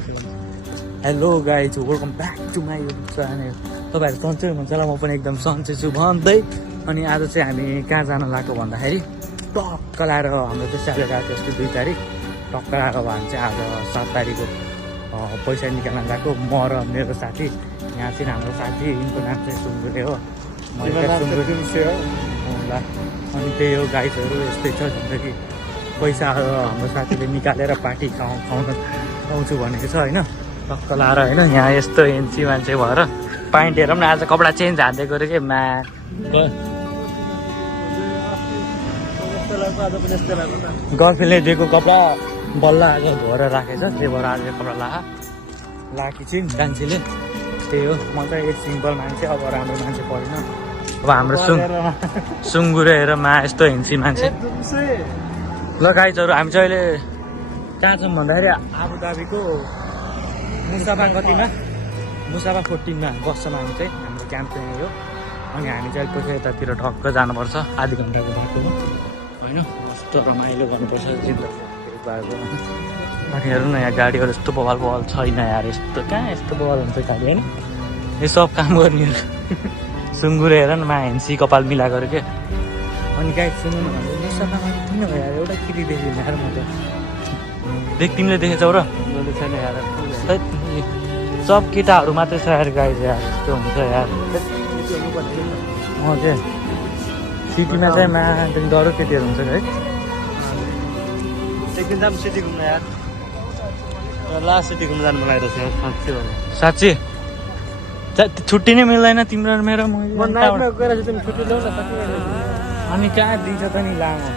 Hello guys, welcome back to my YouTube channel. तपाईँहरू सन्चै हुनुहुन्छ होला, म पनि एकदम सन्चै छु भन्दै। अनि आज चाहिँ हामी कहाँ जान लाग्यो भन्दाखेरि टक्क लाएर हाम्रो चाहिँ स्यालेरी आएको थियो 2 तारिक। टक्क लाएर भयो भने चाहिँ आज 7 तारिकको पैसा निकाल्न गएको म र मेरो साथी। यहाँ चाहिँ हाम्रो साथी, यिनको नाम चाहिँ सुङ्गुरे हो। ल अनि त्यही हो गाइजहरू, यस्तै छ जिन्दगी। पैसा हाम्रो साथीले निकालेर पार्टी खुवाउन पाउँछु भनेको छ होइन। टक्क लाएर होइन, यहाँ यस्तो एन्सी मान्छे भएर पाइन्ट हेरौँ न। आज कपडा चेन्ज हान्दै गऱ्यो कि गर्लफ्रेन्डले दिएको कपडा बल्ल आज धोएर राखेछ, त्यही भएर आज कपडा लाकी छिन् कान्छीले। त्यही हो, म चाहिँ एक सिम्पल मान्छे, अब राम्रो मान्छे परेन। अब हाम्रो सुङ्गुरे हेर यस्तो हिँड्सी मान्छे। ल गाइजहरू, हामी चाहिँ अहिले कहाँ छौँ भन्दाखेरि आबुधाबीको मुसाफा 14मा बस्छौँ हामी चाहिँ। हाम्रो क्याम्प चाहिँ यही हो। अनि हामी चाहिँ पछि यतातिर ठक्क जानुपर्छ आधी घन्टाको बाटोमा होइन। कस्तो रमाइलो गर्नुपर्छ जिन्दगी बाटो। अनि हेर्नु न, यहाँ गाडीहरू यस्तो बवाल छैन यार। यस्तो कहाँ यस्तो बवाल हुन्छ गाडी होइन। यो सब काम गर्नेहरू सुँगुरे हेर न, हेन्सी कपाल मिलाएको के। अनि गाई सुन्नु न, मुसाफामा किन हो यार, एउटा केटी देखेँ यार म त। तिमीले देखेछौ र? छैन यार, सब केटाहरू मात्रै छ यार गाई यार। यस्तो हुन्छ यार। के सिटीमा चाहिँ डरो केटीहरू हुन्छ है। एकदिन जाऊँ सिटी घुम्न यार। लास्ट सिटी घुम्न जानु मलाई रहेछ साँच्ची। छुट्टी नै मिल्दैन तिम्रो र मेरो। अनि कहाँ दिन्छ त नि लामो।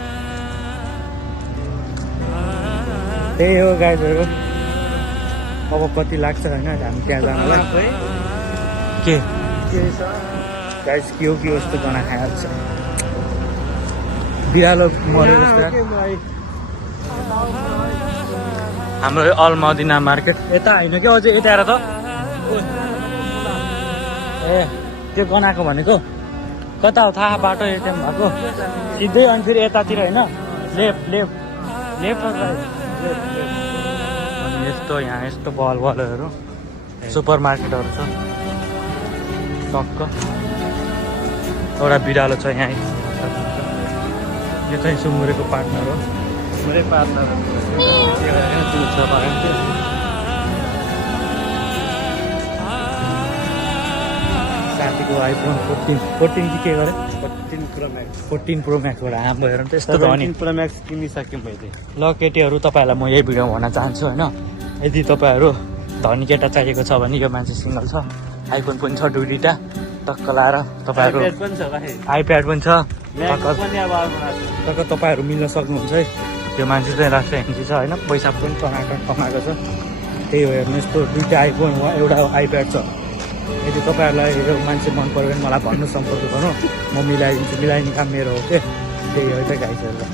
त्यही हो गाइजहरू, अब कति लाग्छ होइन हामी त्यहाँ जानलाई। के गाइज के हो यस्तो गना खाएको छ। बिरालो मऱ्यो जस्तो। हाम्रो अल मदिना मार्केट यता होइन कि अझै यता आएर त। ए त्यो गनाएको भनेको कता हो थाहा? बाटो एटिएम भएको सिधै। अनि फेरि यतातिर होइन, लेफ्ट। अनि यस्तो यहाँ यस्तो बलहरू सुपर मार्केटहरू छ टक्क। एउटा बिरालो छ यहाँ। यो चाहिँ सुँगुरेको पार्टनर हो। मेरै पार्टनर साथीको आइफोन 14 कि के गरे 14 प्रो म्याक्सबाट हाम्रो हेरौँ त यस्तो धनी प्रो म्याक्स किनिसक्यौँ मैले। ल केटीहरू, तपाईँहरूलाई म यही भिडियो भन्न चाहन्छु होइन। यदि तपाईँहरू धनी केटा चाहिएको छ भने यो मान्छे सिङ्गल छ, आइफोन पनि छ 2टा टक्क लाएर तपाईँहरू। आइप्याड पनि छ टक्क, तपाईँहरू मिल्न सक्नुहुन्छ है। त्यो मान्छे चाहिँ राष्ट्र हेन्सी छ होइन, पैसा पनि टनाटन कमाएको छ। त्यही हो, हेर्नु यस्तो 2टा आइफोन एउटा आइप्याड छ। यदि तपाईँहरूलाई यो मान्छे मन पऱ्यो भने मलाई भन्नु, सम्पर्क गर्नु, म मिलाइदिन्छु। मिलाइदिने काम मेरो हो के। त्यही हो त गाइजहरू।